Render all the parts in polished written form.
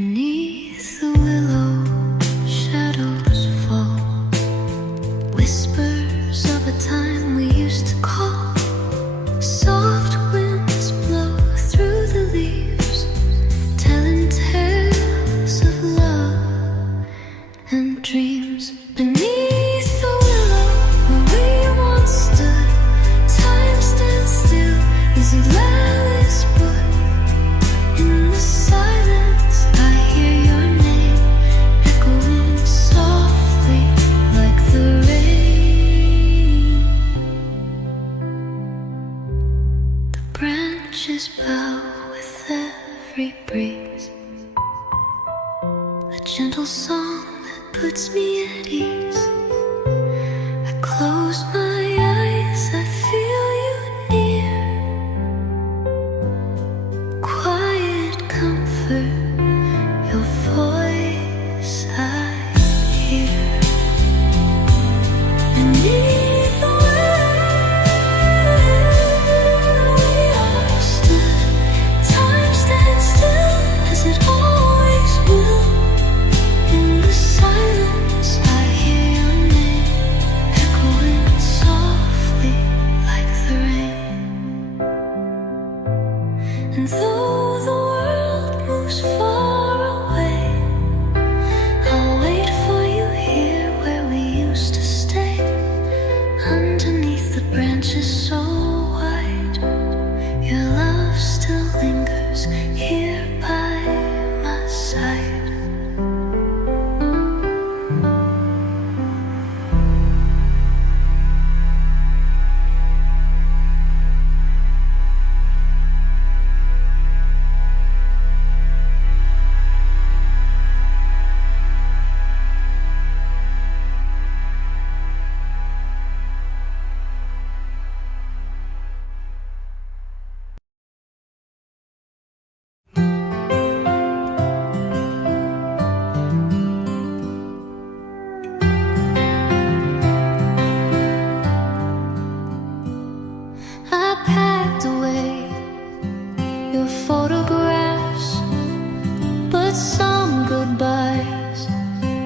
Beneath the willow, shadows fall. Whispers of a time we used to call. Soft winds blow through the leaves, telling tales of love and dreams. Beneath the willow, where we once stood, time stands still as you lie whisper. In the silence, I hear your name echoing softly like the rain. The branches bow with every breeze, a gentle song that puts me at ease. I close my eyes, I feel you near. Quiet comfort, your voice I hear. Beneath the willow we all stood, time stands still as it always will. In the silence I hear your name echoing softly like the rain. And though the world moves far away, I'll wait for you here where we used to stay. Underneath the branches so wide, your love still lingers here by my side. I packed away your photographs, but some goodbyes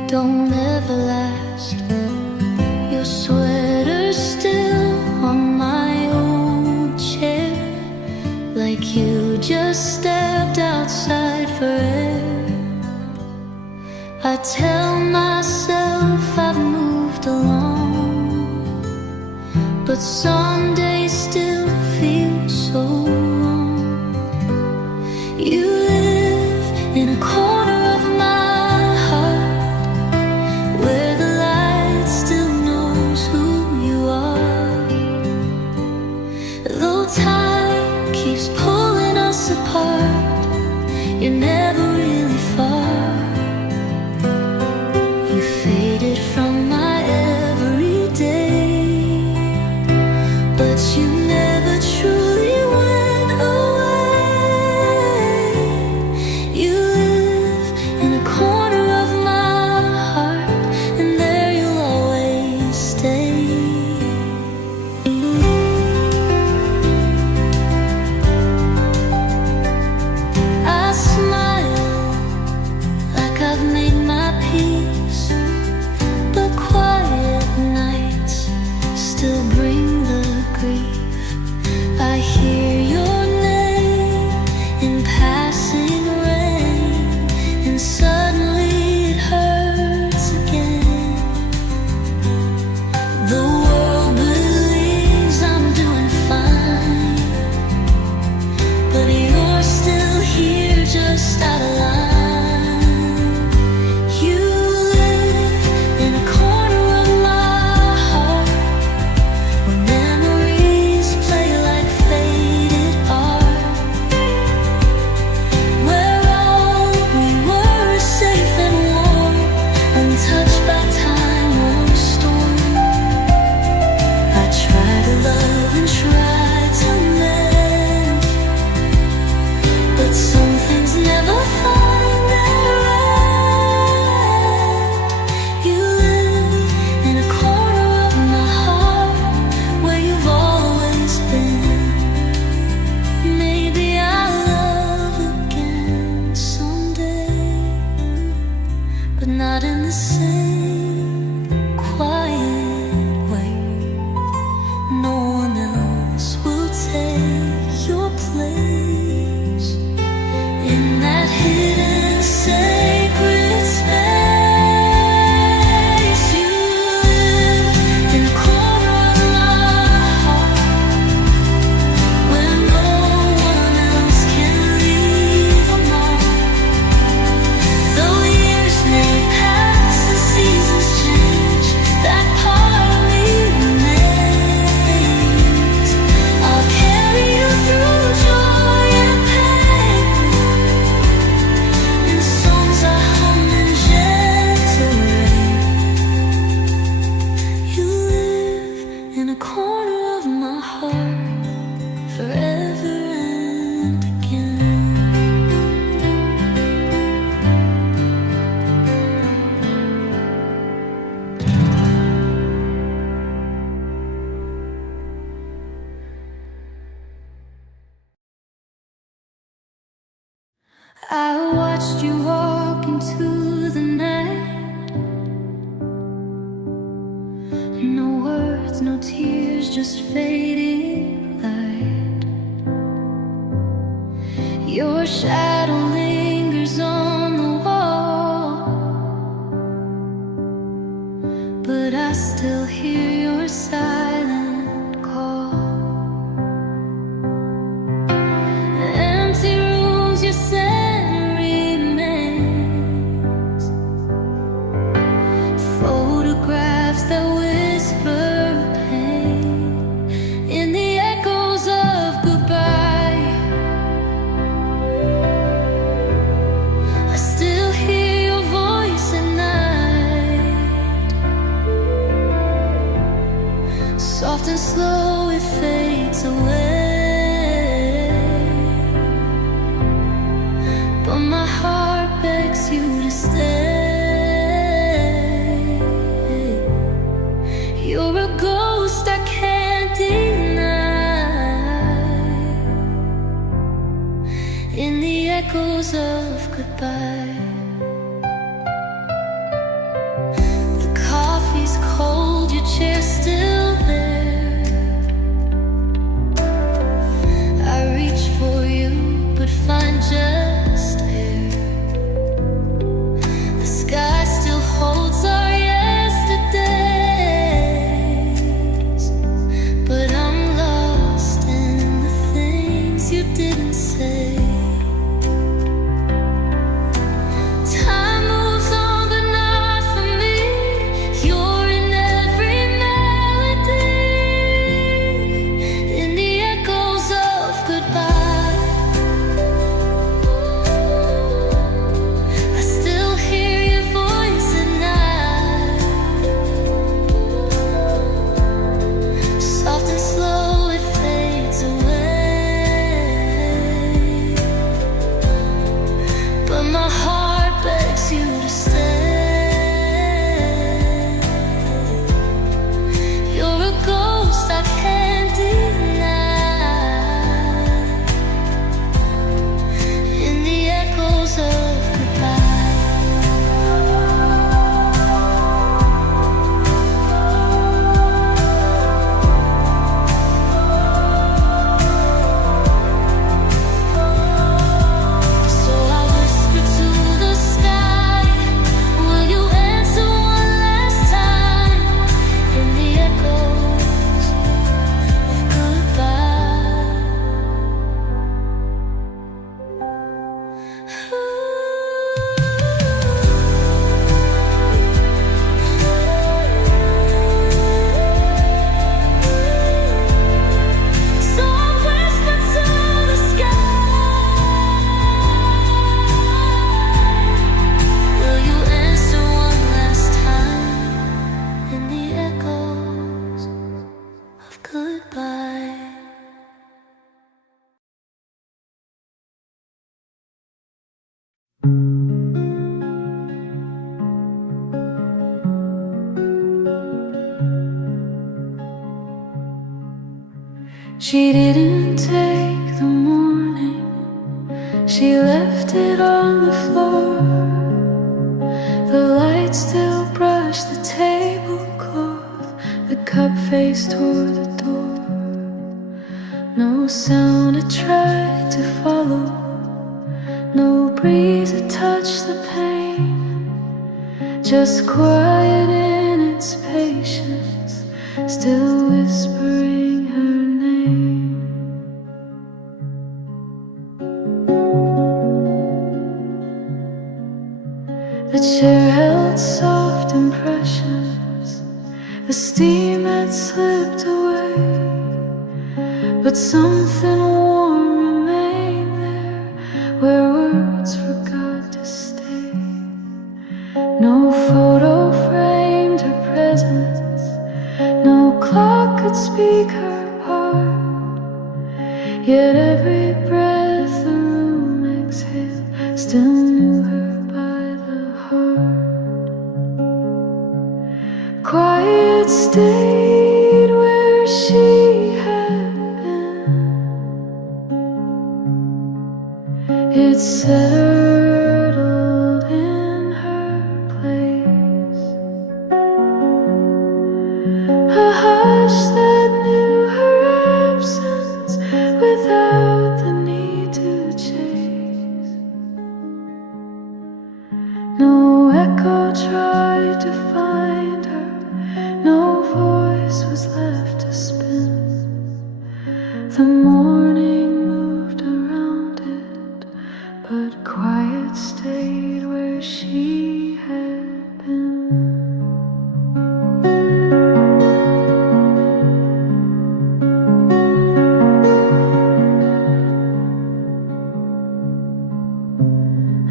don't ever last. Your sweater's still on my old chair, like you just stepped outside for air. I tell myself I've moved along, but some days still feel so wrong. You live in a corner of my heart, where the light still knows who you are. Though time keeps pulling us apart, you're never really far. You faded from my everyday, but you never truly went away. You live in a corner of my heart, and there you'll always stay. I smile like I've made my peace, but quiet nights still bring the grief. I hear your name in passing rain, and suddenly it hurts again. The world believes I'm doing fine, but you're still here just out of line. You live in a corner of my heart, where memories play like faded art, where all we were is but in the same quiet way. No one else will take your place in that hidden sacred space. You live in a corner of my heart where no one else can leave a mark. Though years may pass and seasons change, that part of me remains. I'll carry you through joy and pain, in songs I hum in gentle rain. You live in a corner of my heart forever and again. I watched you walk into the night. No words, no tears, just fading light. Your shadow lingers on the wall, but I still hear your silent call. Empty rooms, your scent remains. Photographs that whisper pain in the echoes of goodbye. I still hear your voice at night. Soft and slow, it fades away, but my heart begs you to stay. You're a ghost I can't deny in the echoes of goodbye. The coffee's cold, your chair's still there. I reach for you, but find just air. The sky still holds our yesterdays, but I'm lost in the things you didn't say. Time moves on, but not for me. You're in every melody, in the echoes of goodbye. I still hear your voice at night. Soft and slow, it fades away, but my heart begs you to stay. You're a ghost I can't deny in the echoes of goodbye. So I whisper to the sky, will you answer one last time in the echoes of goodbye? So I whisper to the sky, will you answer one last time in the echoes of goodbye? She didn't take the morning, she left it on the floor. The lights face toward the door. No sound to try to follow, no breeze to touch the pain. Just quiet in its patience, still whispering her name. The chair held soft impressions, the steam had slipped away, but something warm remained there, where words forgot to stay. No photo framed her presence, no clock could speak her part, yet every breath the room exhaled still knew her by the heart. Quiet stayed where she had been. It settled in her place, a hush that knew her absence without the need to chase. No echo tried to find her, no voice was left to spin. The morning moved around it, but quiet stayed where she had been.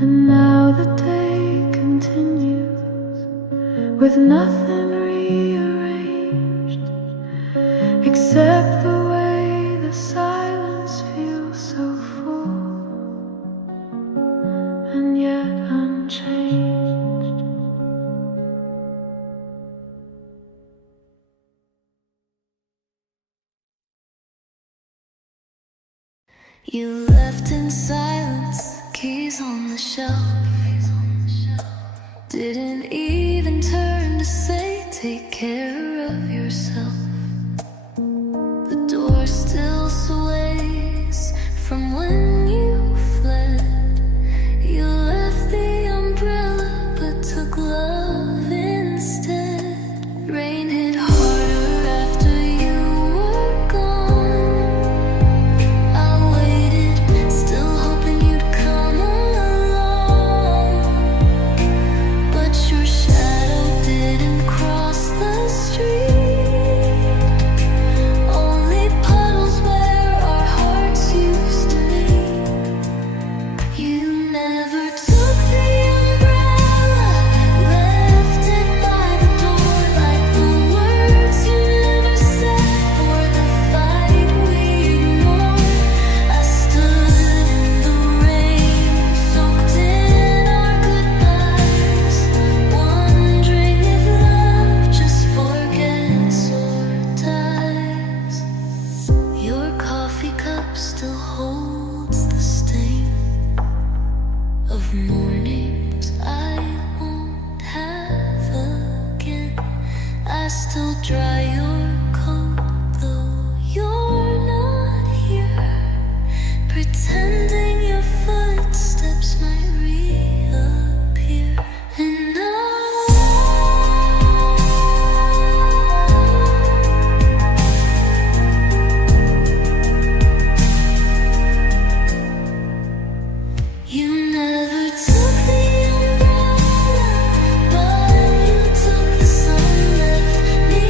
And now the day continues with nothing rearranged, except the way the silence feels so full and yet unchanged. You left in silence, keys on the shelf. Didn't even turn to say, take care of yourself. The door still sways from when you fled. You left the umbrella but took love instead. Rain hit harder after you were gone. I waited, still hoping you'd come along, but your shadow didn't cross the street. Only puddles where our hearts used to meet. You never took the umbrella, left it by the door, like the words you never said for the fight we ignored. I stood in the rain, soaked in our goodbyes, wondering if love just forgets or dies. Your coffee cup still holds the stain of mornings I won't have again. I still dry your coat, though you're not here, pretending your footsteps might reappear. And you never took the umbrella, but you took the sun, left me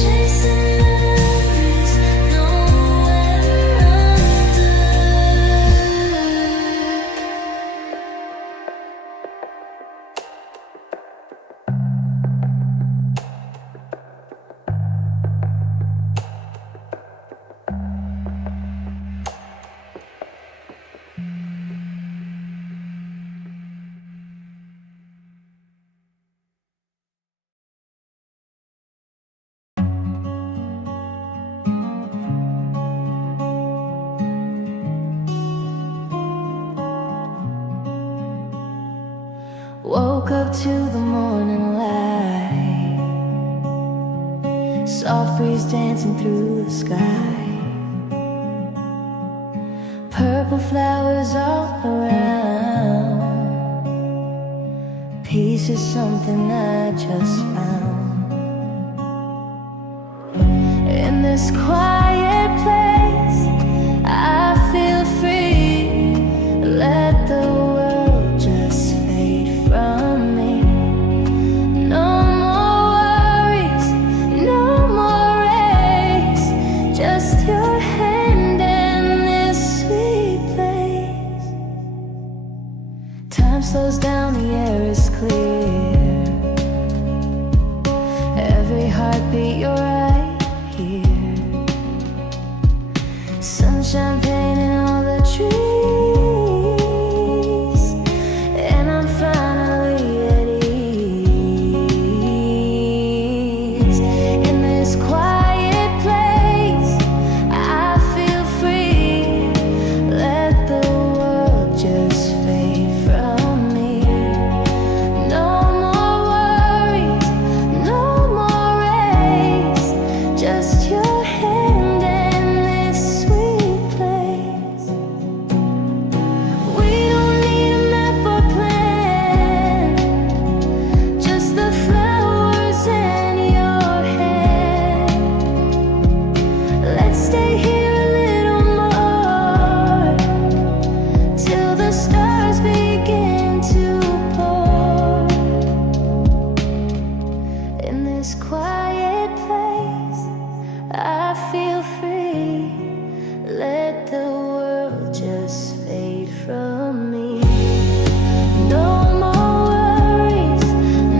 chasing memories nowhere under. Woke up to the morning light, soft breeze dancing through the sky. Purple flowers all around. Peace is something I just found. In this quiet place, I feel free. Let the world just fade from me. No more worries, no more race. Just your hand in this sweet place. Time slows down, the air is clear. Every heartbeat, you're right here. Sunshine painting all the trees, and I'm finally at ease. In this quiet place, I feel free. Let the world just fade from me. No more worries, no more race. Just your hand in this sweet place. We don't need a map or plan, just the flowers in your hand. Let's stay here a little more, till the stars begin to pour. In this quiet place, I feel free. Let the world just fade from me. No more worries,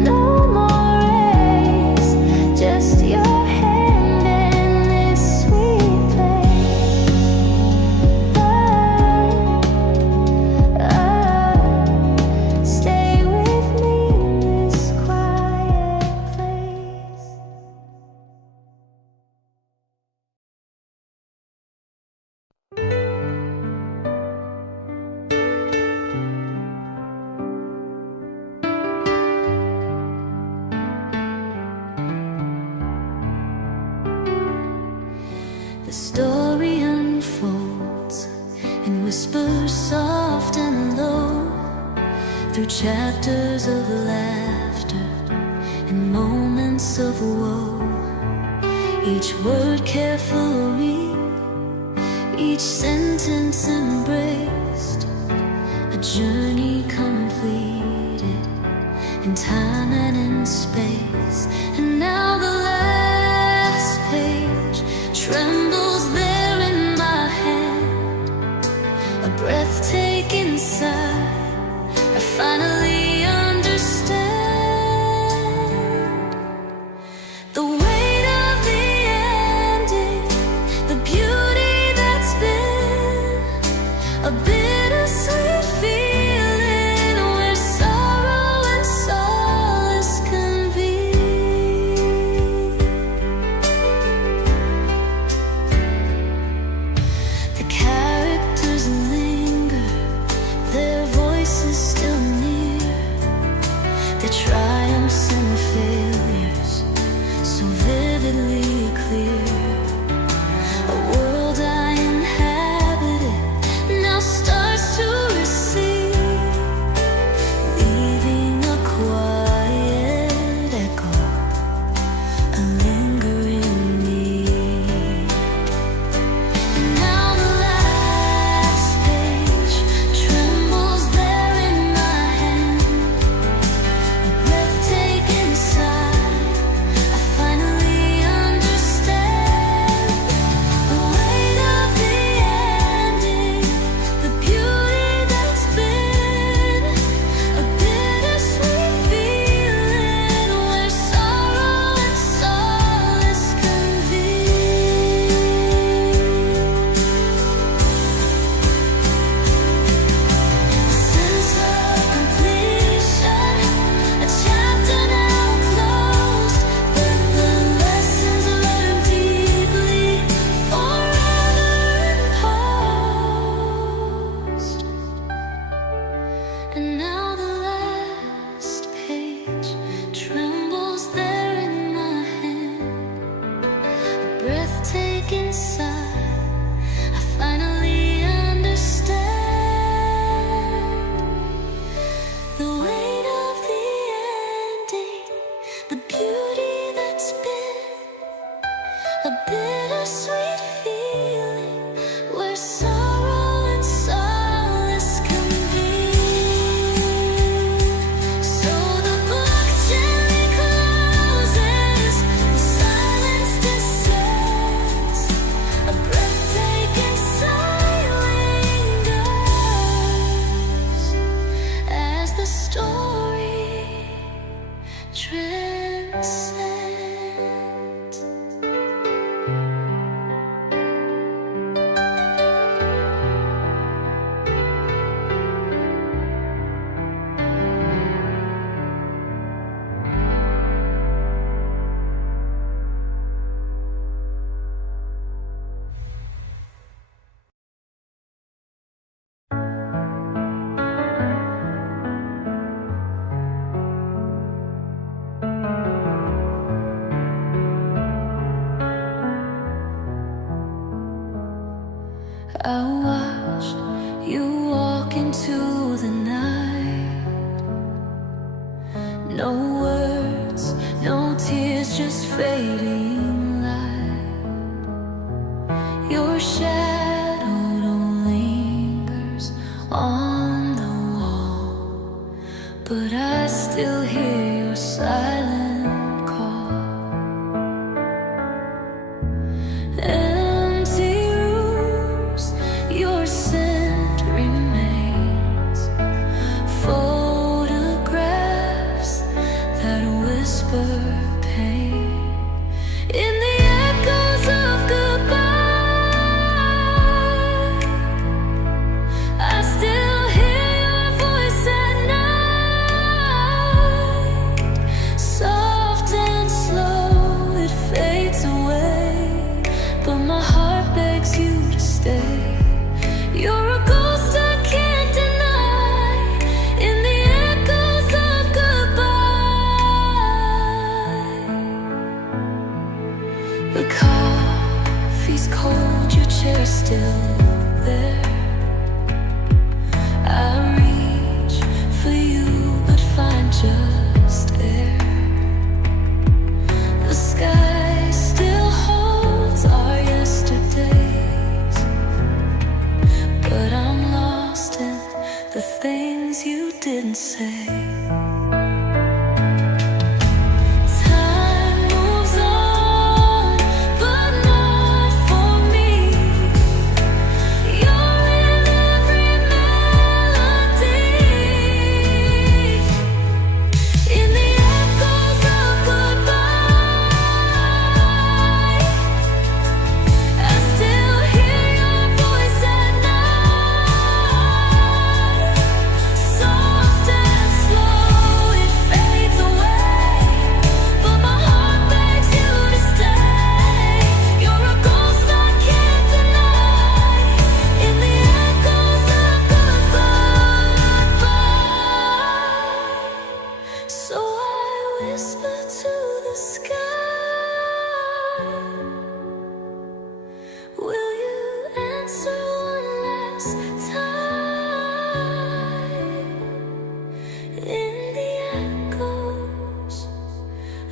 no more race. Just your hand in this sweet place. Stay with me in this quiet place. The story unfolds in whispers soft and low, through chapters of laughter and moments of woe. Each word carefully, each sentence embraced, a journey completed in time and in space. And now the last page trembles there in my hand, a breathtaking sigh. I finally understand the weight of the ending, the beauty that's been a bittersweet feeling, where sorrow and solace convene. The characters linger, their voices still near, their triumphs and failures so vividly clear. A world I inhabited now starts to recede, leaving a quiet echo, a lingering need. And now the last page trembles there in my hand, a breathtaking sigh. I finally understand I watched you walk into the night. No words, no tears, just fading light. Your shadow lingers on the wall, but I still hear your silent call. Empty rooms, your scent remains. Photographs that whisper pain. In the echoes of goodbye, I still hear your voice at night. Soft and slow, it fades away, but my heart begs you to stay. You're a ghost I can't deny. In the echoes of goodbye, the coffee's cold, your chair's still there. I reach for you, but find just air. The sky still holds our yesterdays, but I'm lost in the things you didn't say. Time moves on, but not for me. You're in every melody. In the echoes of goodbye, I still hear your voice at night. Soft and slow, it fades away, but my heart begs you to stay. You're a ghost I can't deny. In the echoes of goodbye, so I whisper to the sky. Will you answer one last time? In the echoes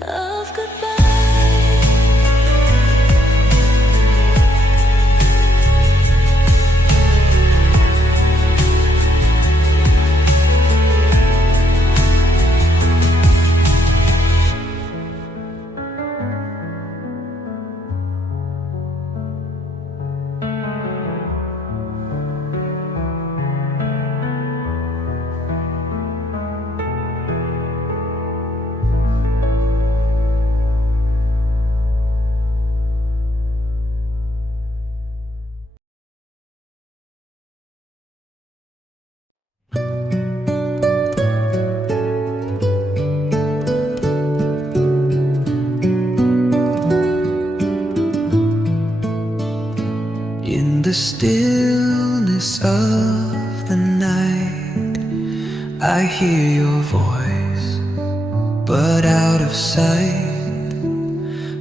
of goodbye. In the stillness of the night, I hear your voice, but out of sight.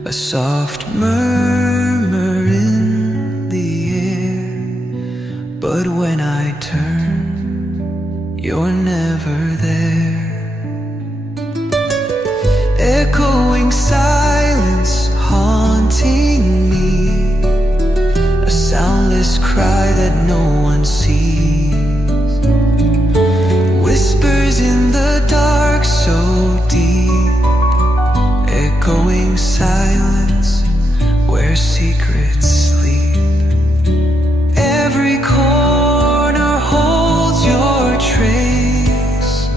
A soft murmur in the air, but when I turn, you're never there. Echoing silence haunting me, a soundless cry that no one sees. Whispers in the dark so deep, echoing silence where secrets sleep. Every corner holds your trace,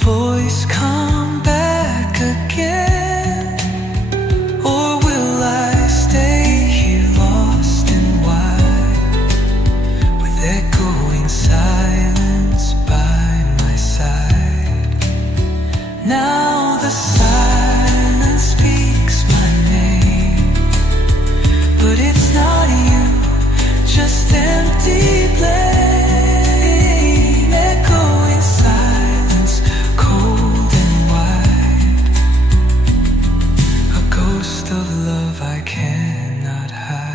voice come back again? Or will I stay here lost and wide, with echoing silence by my side? Now the silence speaks my name, but it's not you, just empty blame. Echoing silence, cold and wide, a ghost of love I cannot hide.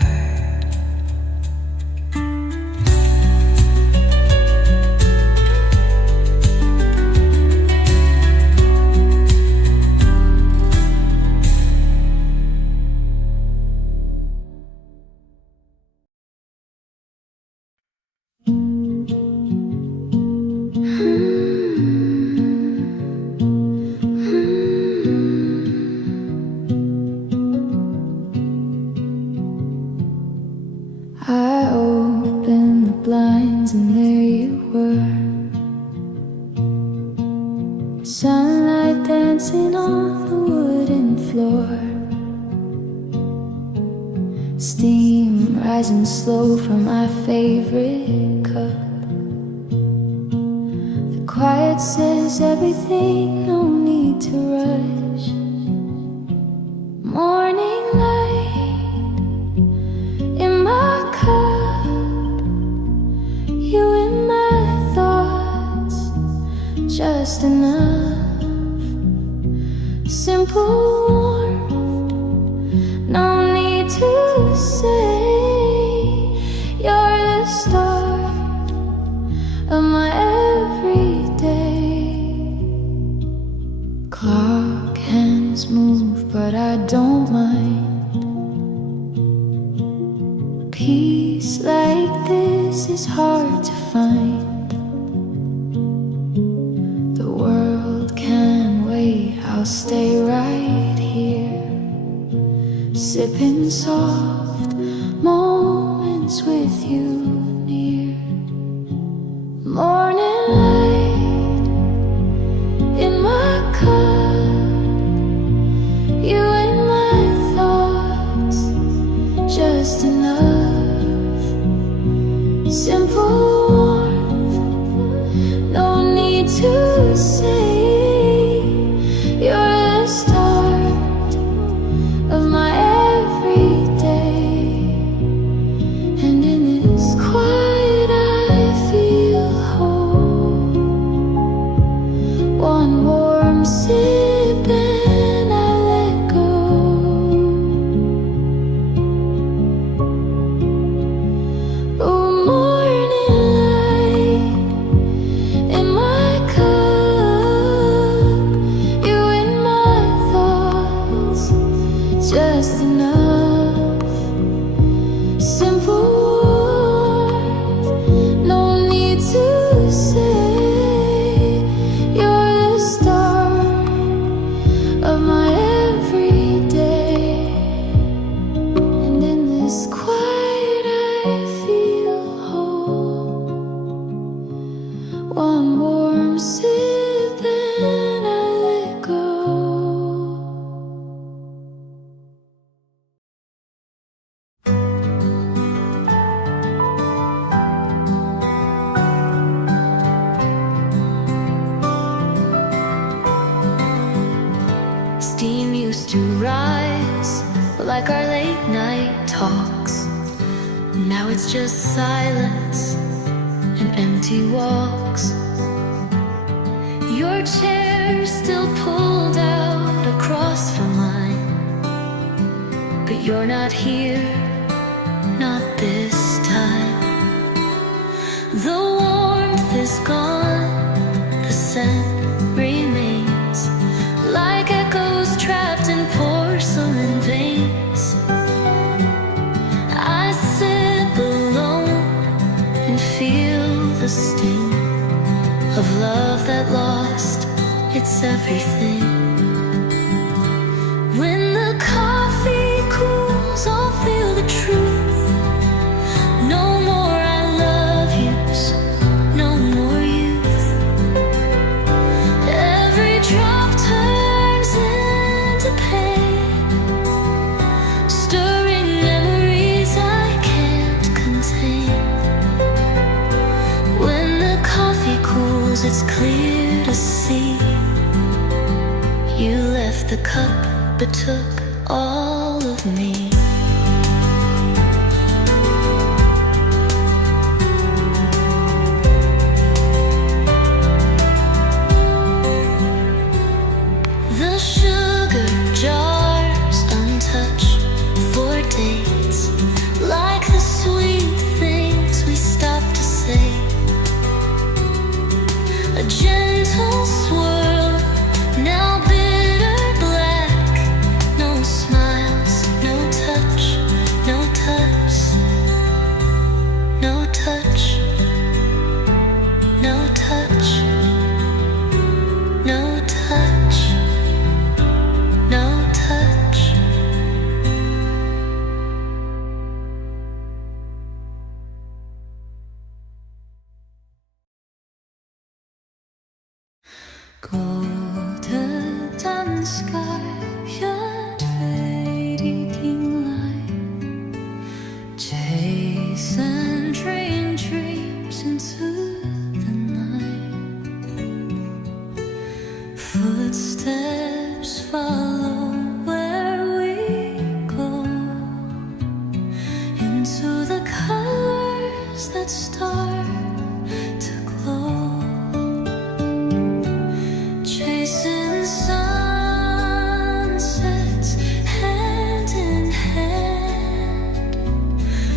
I opened the blinds and there you were, sunlight dancing on the wooden floor, steam rising slow from my favorite cup. The quiet says everything, no need to rush. Morning light in my cup, you in my thoughts, just enough. Simple warmth, no need to say. You're the start of my everyday. Clock hands move, but I don't mind. Peace like this is hard to find. The world can wait, I'll stay right here, sipping soft moments with you near. Morning light in my cup, you in my thoughts, just enough. Simple warmth, no need to say. You're the start of my everyday, and in this quiet I feel whole. One warm sip and I let go. Oh, morning light in my cup, you in my thoughts, just enough. Simple warmth, no need to say. You're the start of my everyday, and in this quiet I feel whole. One warm sip and I let go. Steam used to rise like our late night talks. Now it's just silence and empty walks. Your chair's still pulled out across from mine, but you're not here, not this time. The warmth is gone, the scent remains, like echoes trapped in porcelain veins. I sit alone and feel the sting of love that lost its everything. When the coffee cools, I'll feel the it's clear to see. You left the cup but took all of me. The sugar jars untouched for dates, like the sweet things we stopped to say. A gentle swirl, now bitter black. No smiles, no touch, no touch, no touch, no touch, no touch, no touch. Golden sky and fading light, chase and train dreams into the night. Footsteps follow where we go, into the colors that start to glow. Chasing sunsets hand in hand,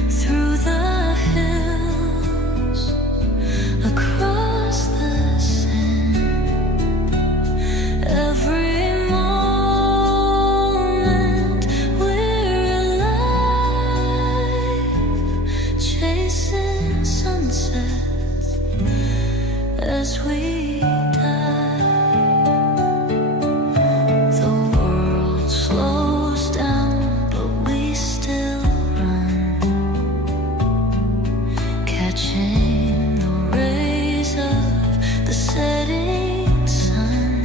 through the hills, across the sand. Every moment we're alive, chasing sunsets as we die. The world slows down, but we still run, catching the rays of the setting sun.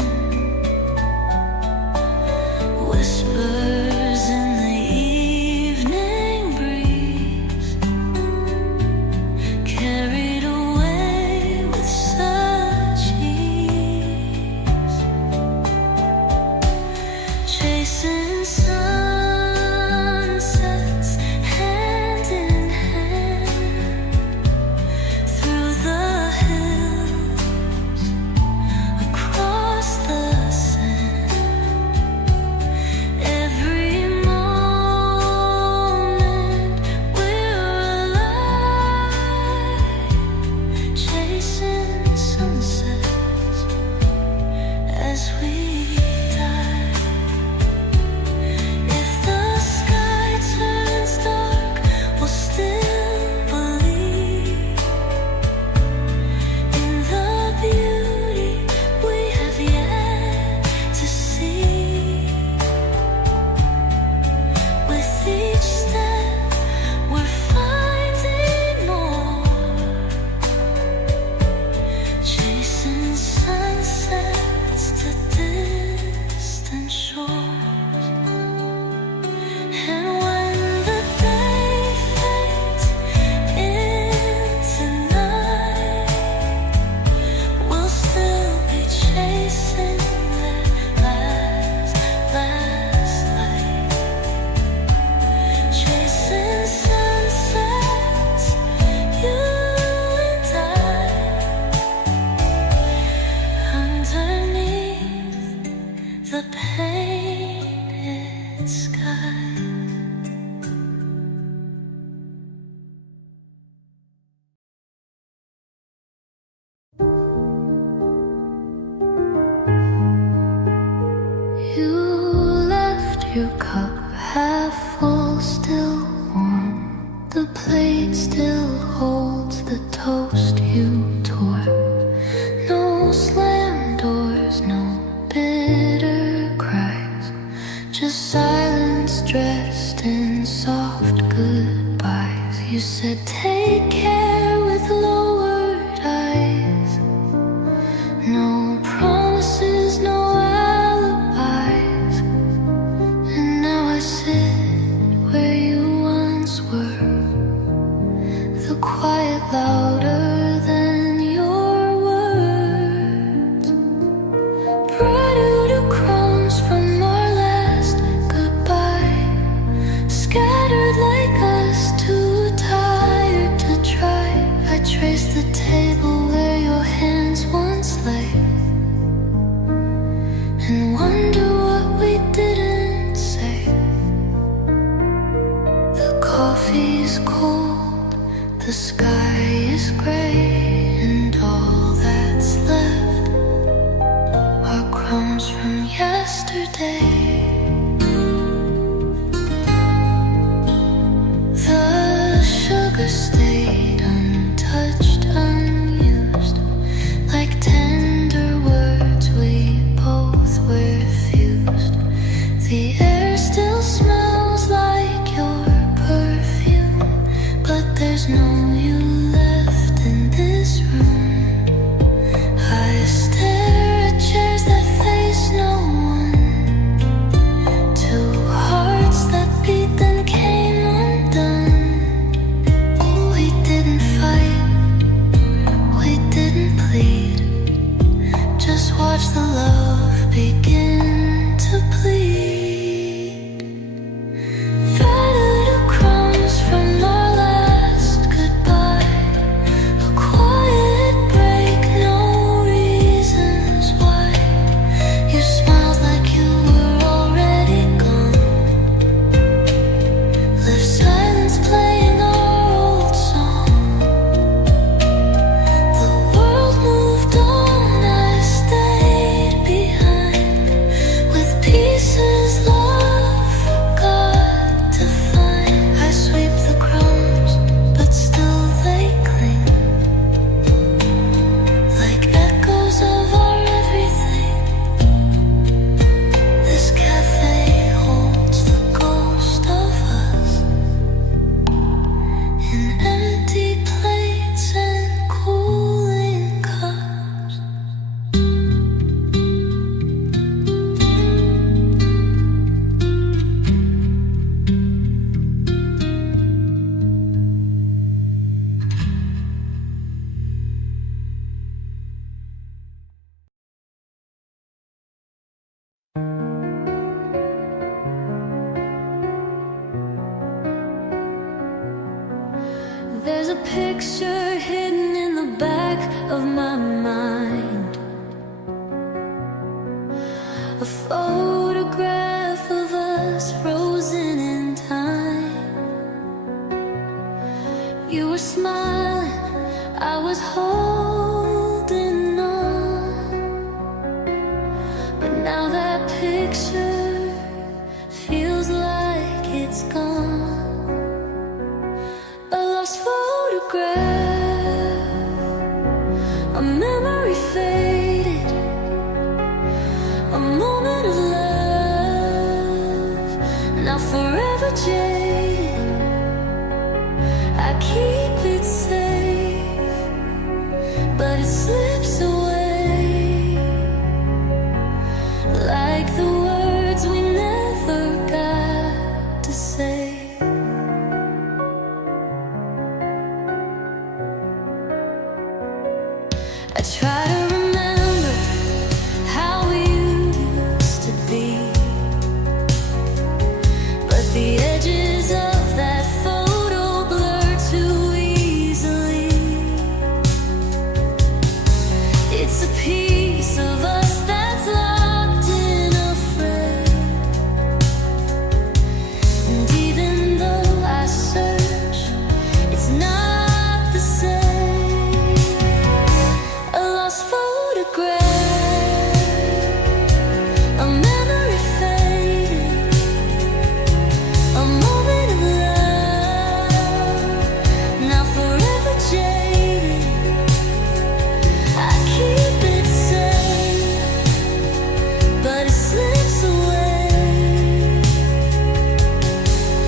Whispers in the evening breeze, carried away with such ease. Chasing sunsets hand in hand, through the hills, across the sand. Every moment we're alive, chasing sunsets as we die. If the sky turns dark, we'll still believe in the beauty we have yet to see. With each step, we're finding more, chasing sunsets to distant shores. And when the day fades into night, we'll still be chasing that last light. Chasing sunsets, you and I, underneath the painted sky. You left your cup half full, still warm. The plate still holds the toast you tore. No slammed doors, no bitter cries, just silence dressed in soft goodbyes. You said take care with lowered eyes. No promises, no alibis. And now I sit where you once were, the quiet louder than your words. is cold, the sky is gray, and all that's left are crumbs from yesterday. The sugar stayed untouched, unused, like tender words we both refused. The air still smells like your perfume, but there's no you left in this room. I stare at chairs that face no one, two hearts that beat then came undone. We didn't fight, we didn't plead, just watch the love begin to bleed. There's a picture hidden in the back of my mind, a photograph of us frozen in time. You were smiling, I was holding on, but now that picture feels like it's gone. A lost photograph, a memory faded, a moment of love, now forever jaded. I keep it safe, but it slips away, like the words we never got to say. I try to remember how we used to be, but the edges of that photo blur too easily. It's a piece of us that's locked in a frame, and even though I search, it's not the same. A lost photograph, a memory faded, a moment of love, now forever jaded. I keep it safe, but it slips away,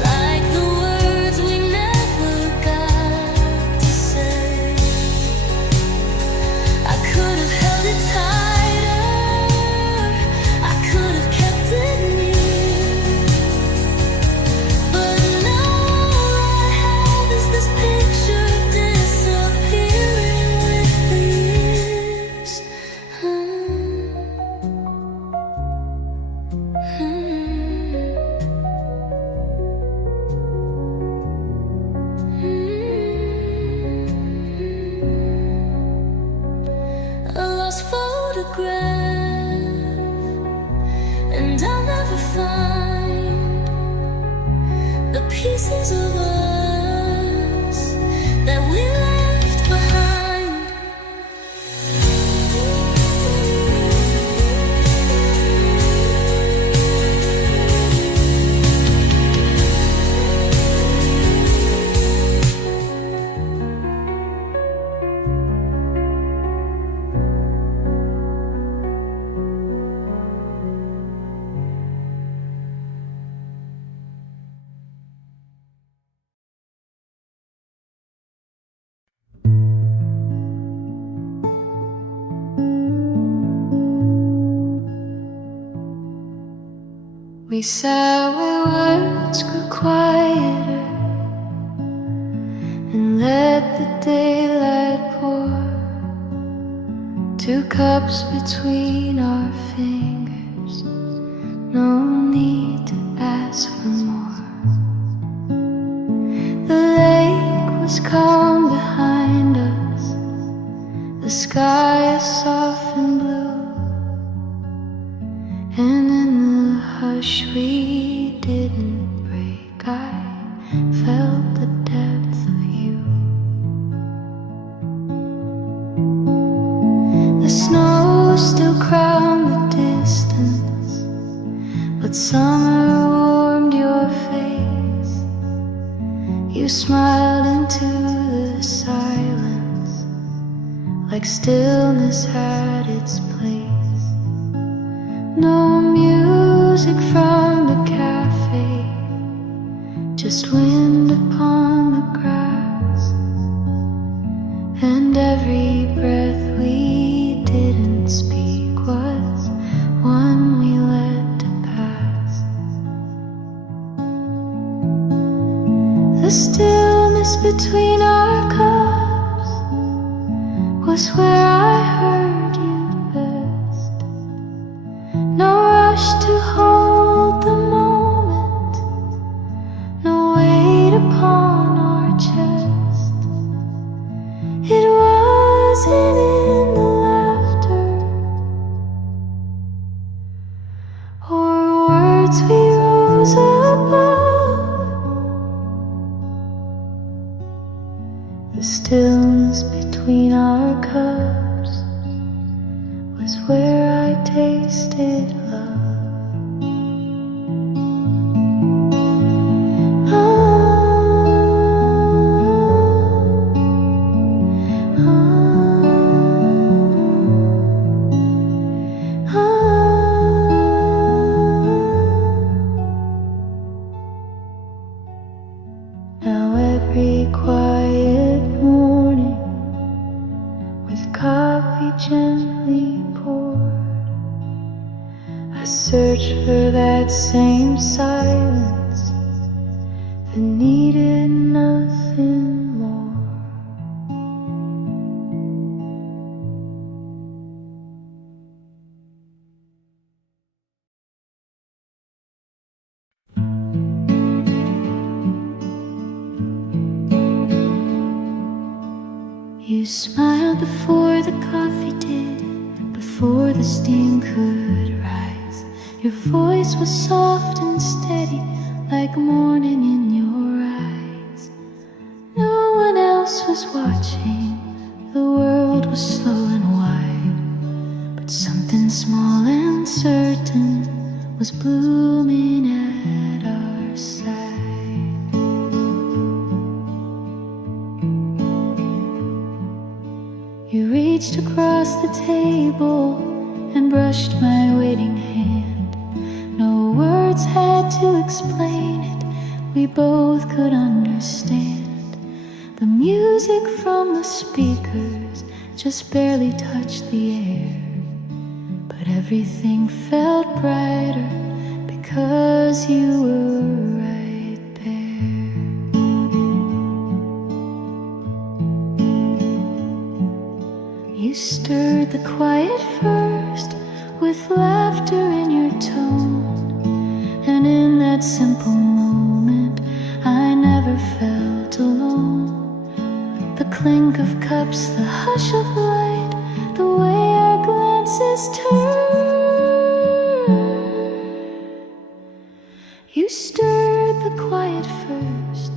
like the words we never got to say. I could have held it tighter, I could have kept it near, but now all I have is this picture disappearing with the years. A lost photograph, and I'll never find the pieces of us We sat where words grew quieter and let the daylight pour. 2 cups between our fingers, no need to ask for more. The lake was calm behind us, the sky is soft and blue, and in the hush we didn't break, I felt the depth of you. The snow still crowned the distance, but summer warmed your face. You smiled into the silence, like stillness had its place. No music from the cafe, just wind upon the grass, and every breath we didn't speak was one we let to pass. The stillness between our cups was where I heard you best. No rush to hold the moment, no weight upon our chest. It wasn't in the laughter or words we rose above. The stillness between our cups was where I tasted love. Now every quiet morning, with coffee gently poured, I search for that same silence that needed nothing more. You smiled before the coffee did, before the steam could rise. Your voice was soft and steady, like morning in your eyes. No one else was watching, the world was slow and wide, but something small and certain was blooming at our side. You reached across the table and brushed my waiting hand. No words had to explain it, we both could understand. The music from the speakers just barely touched the air, but everything felt brighter because you were right there. You stirred the quiet first with laughter in your tone, and in that simple moment I never felt alone. The clink of cups, the hush of light, the way our glances turned. You stirred the quiet first,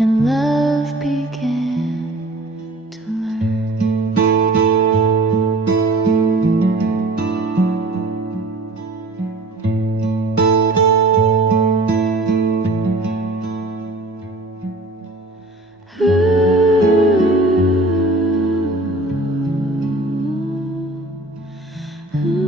and love began to learn. Ooh.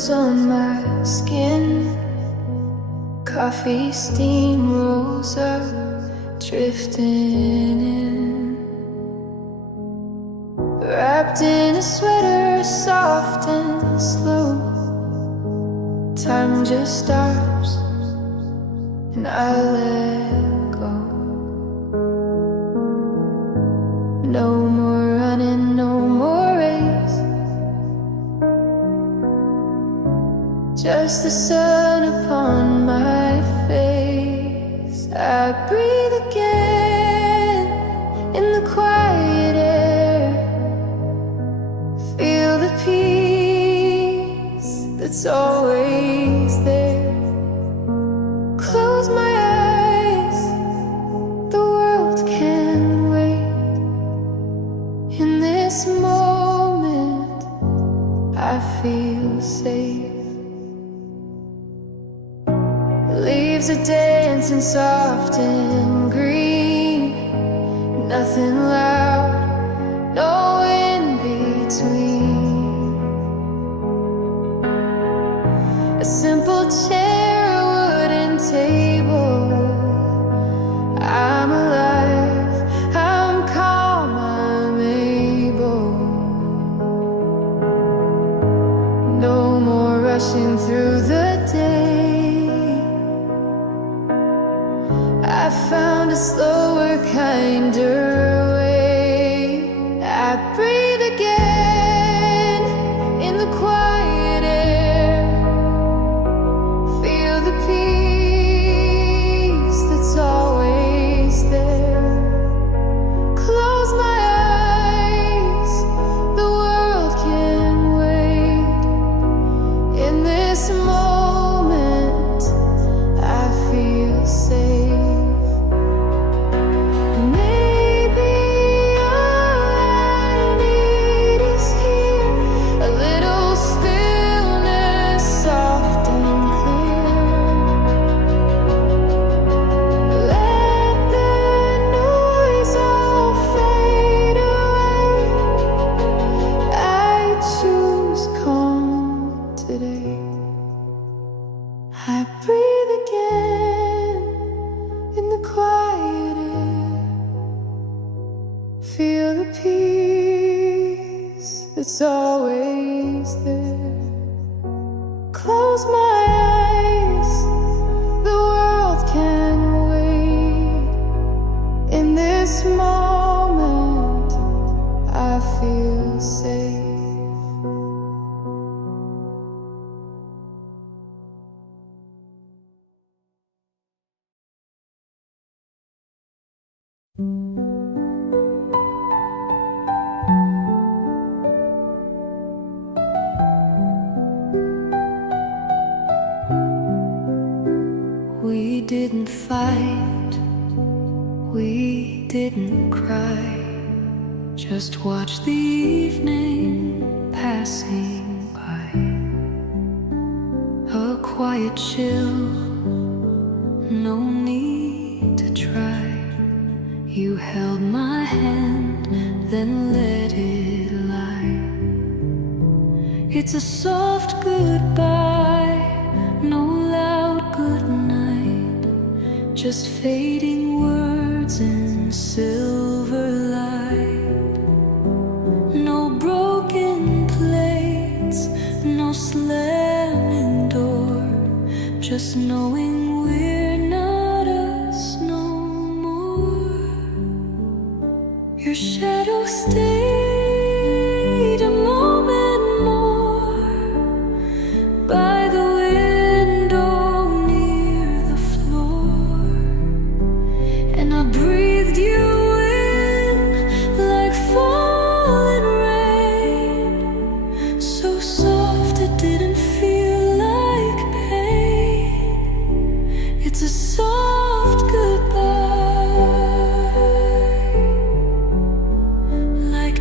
tingles on my skin. Coffee steam rolls up, drifting in. Wrapped in a sweater, soft and slow. Time just stops, and I let go. No more running, no more race. Just the sun upon my face. I breathe again in the quiet air. Feel the peace that's always there. Close my eyes, the world can wait. In this moment, I feel safe. Leaves are dancing soft and green. Nothing loud, no in between. A simple chair, a wooden table. I'm alive, I'm calm, I'm able. No more rushing through the day. I found a slower, kinder way. I breathe again in the quiet air. Feel the peace that's always there. Close my eyes, the world can wait. In this moment, I feel safe. I breathe again in the quiet air. Feel the peace that's always there. Close my eyes, the world can wait. In this moment, I feel safe. We didn't fight, we didn't cry. Just watch the evening passing by. A quiet chill, no need to try. You held my hand, then let it lie. It's a soft goodbye, no loud goodnight. Just fading words in silver light. No broken plates, no slamming door. Just knowing we're not us no more. Your shadow stayed a moment more by the window near the floor, and I breathed you in like falling rain, so soft it didn't feel like pain. It's a soft goodbye, like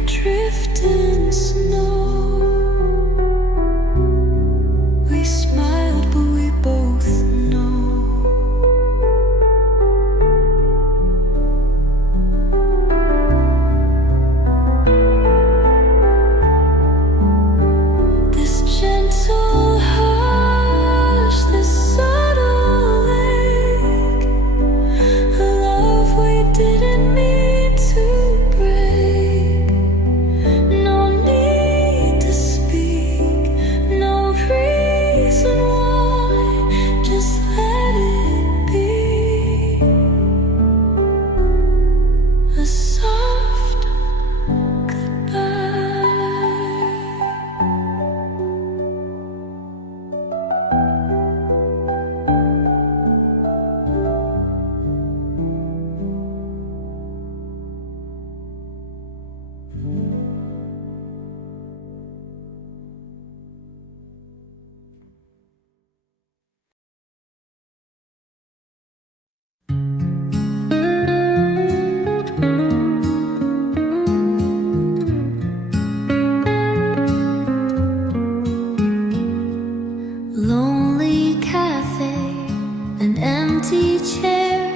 an empty chair.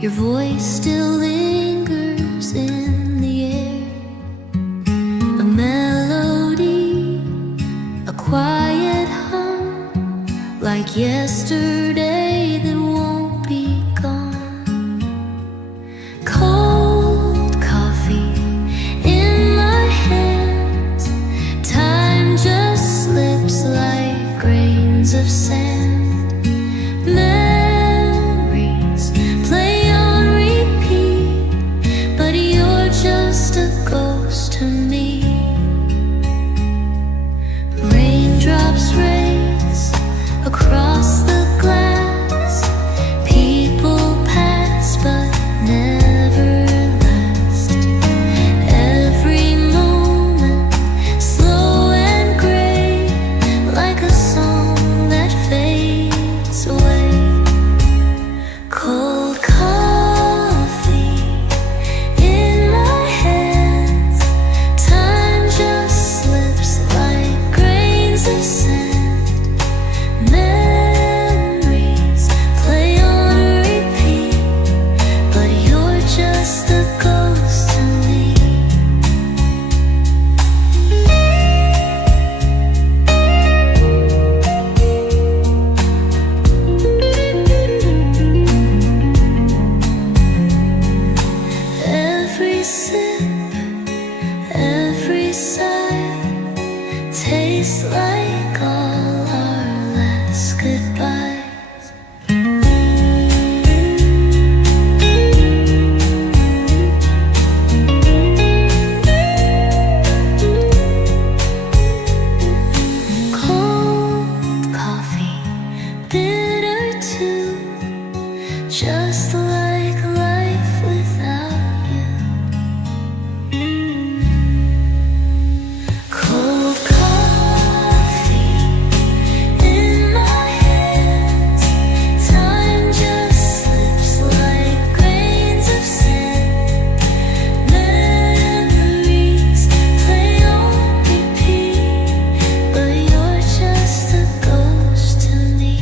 Your voice still lingers in the air. A melody, a quiet hum, like yesterday that won't be gone. Cold coffee in my hands. Time just slips like grains of sand. Memories play on repeat, but you're just a ghost to me. Raindrops race across the glass. People pass but never last. Every moment slow and gray, like a song that fades away. Cold coffee in my hands. Time just slips like grains of sand. Memories play on repeat, but you're just a ghost to me. Every sip, every sigh tastes like all our last goodbyes. Cold coffee, bitter too, just like life without you. Cold coffee in my hands. Time just slips like grains of sand. Memories play on repeat, but you're just a ghost to me.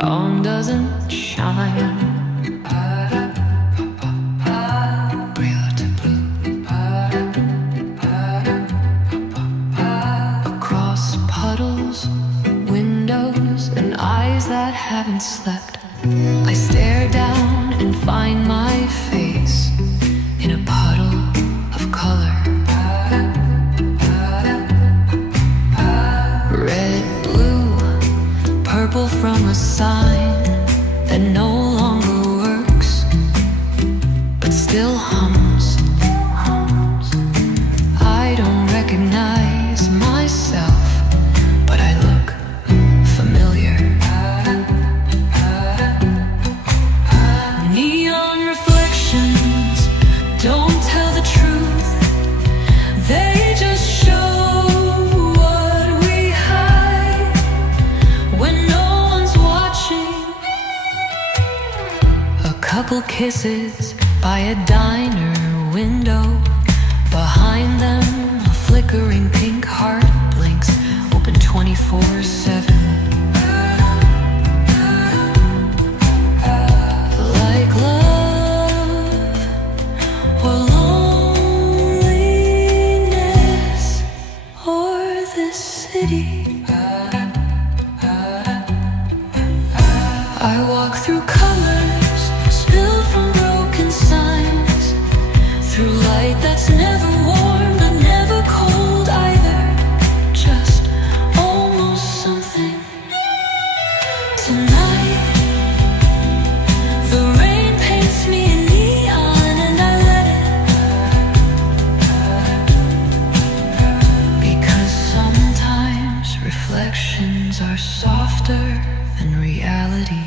Dawn doesn't shine. Across puddles, windows, and eyes that haven't slept, I stare down and find my face in a puddle of color. Red, blue, purple from a sign that no longer works, but still hums. I don't recognize myself, but I look familiar. Neon reflections don't tell the truth. They just show what we hide when no one's watching. A couple kisses by a diner window. Behind them, a flickering pink heart blinks, open 24/7. Like love or loneliness or this city. I walk through colors spilled from broken signs, through light that's never warm but never cold either, just almost something. Tonight the rain paints me in neon and I let it, because sometimes reflections are softer than reality.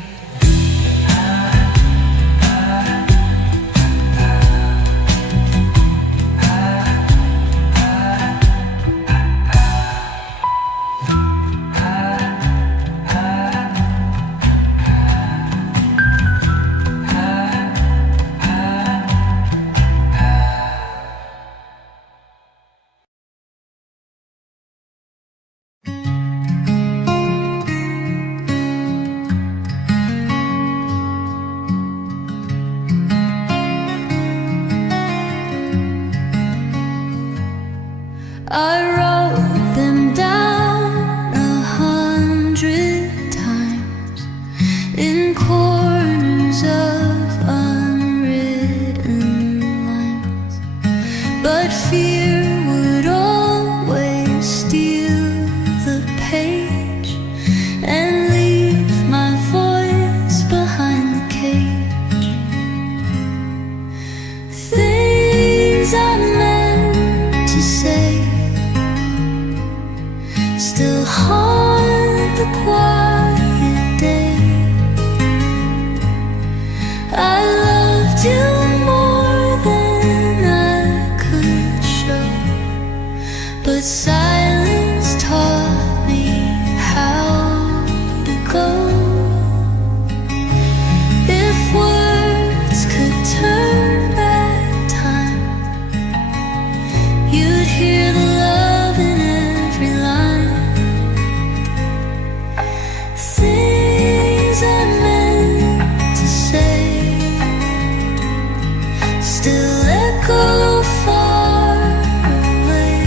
still haunt the quiet day. I loved you more than I could show, but silence taught me how to go. If words could turn back time, you'd hear the love in every line. Things I meant to say still echo far away.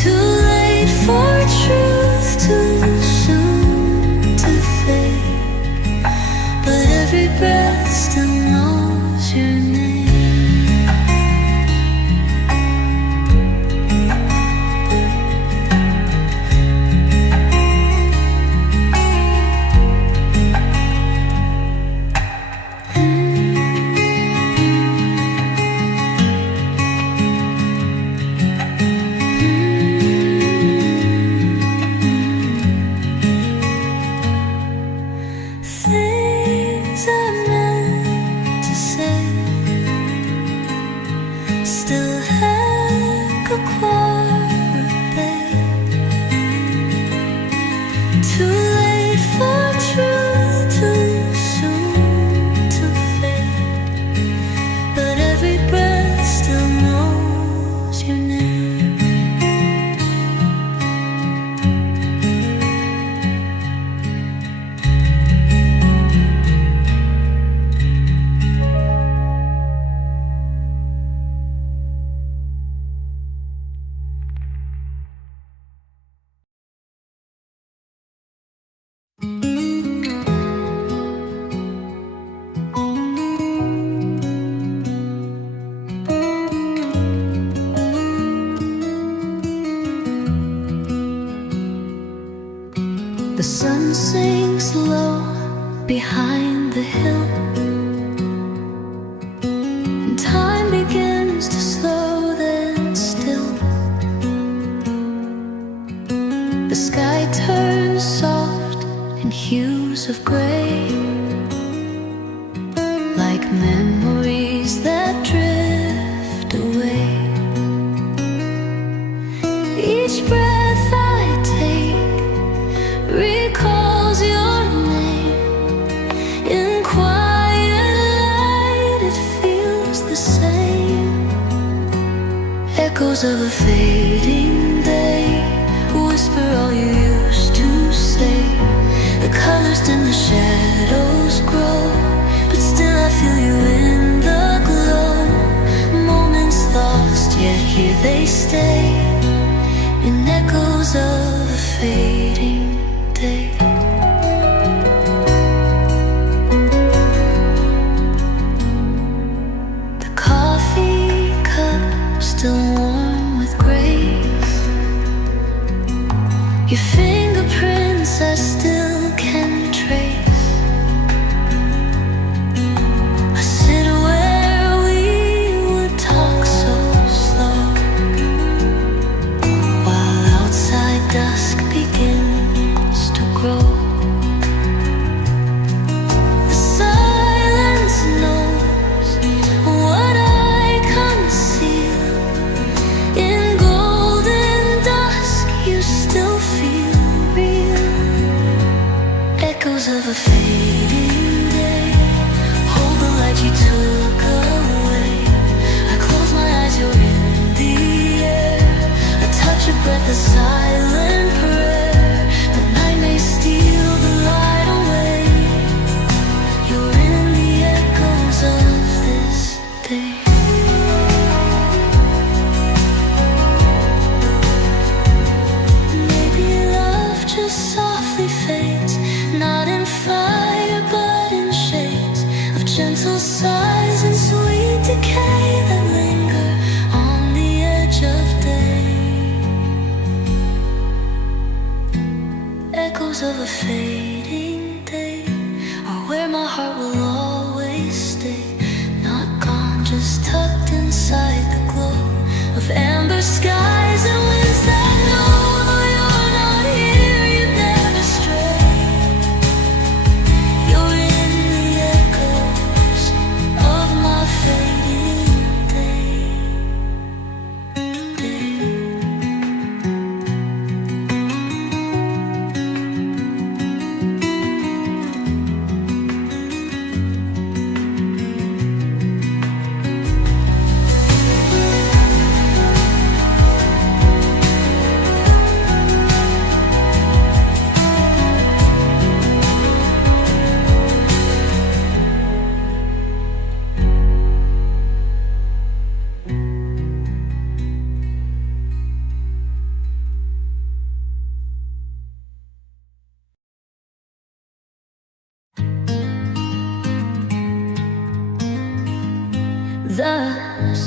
Too late for truth, too soon to fade, but every breath still knows your name. Things I meant to say still echo quiet day. Too late for truth, too soon to fade, but every breath still knows your name. The sun sinks low behind the hill, and time begins to slow then still. The sky turns soft in hues of gray, like memories that drift away. Each breath I take recalls your name. In quiet light it feels the same. Echoes of a fading day whisper all you used to say. The colors dim, the shadows grow, but still I feel you in the glow. Moments lost, yet here they stay, in echoes of a fading day. The coffee cup still warm with grace. Your fingerprints I still can trace. I sit where we would talk so slow, while outside dusk begins to grow. The silence knows what I conceal. In golden dusk you still feel real. Echoes of a fading day hold the light you took away. I close my eyes, you're in the air. A touch, a breath, a silent prayer. The night may steal the light away. You're in the echoes of this day. Maybe love just softly fades, not in fire but in shades of gentle sighs and sweet decay that linger on the edge of day. Echoes of a fading day are where my heart will always stay. Not gone, just tucked inside the glow of amber skies and winds that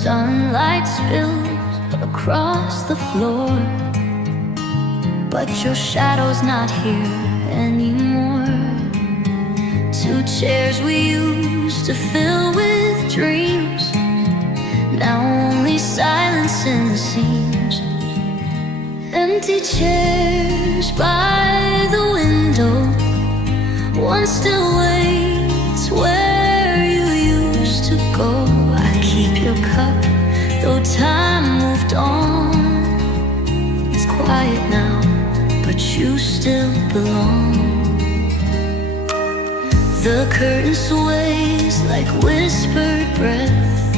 Sunlight spills across the floor, but your shadow's not here anymore. Two chairs we used to fill with dreams, now only silence in the seams. Empty chairs by the window, one still waits where you used to go. I keep your cup, though time moved on. It's quiet now, but you still belong. The curtain sways like whispered breath.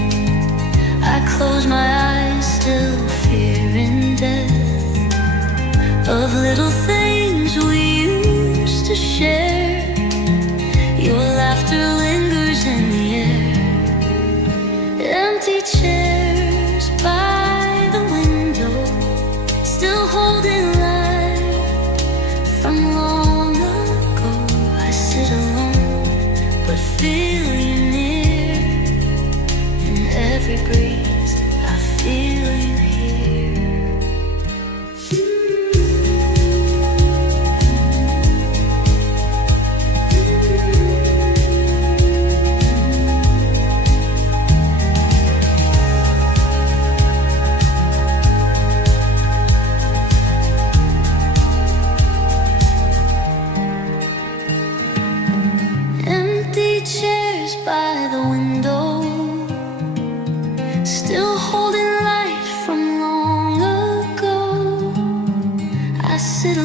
I close my eyes, still fearing death. Of little things we used to share, your laughter lingers in the air. Empty chairs by the window, still holding light from long ago. I sit alone, but feel you near. In every breeze, I feel you here. Empty chairs by the window, still holding light from long ago. I sit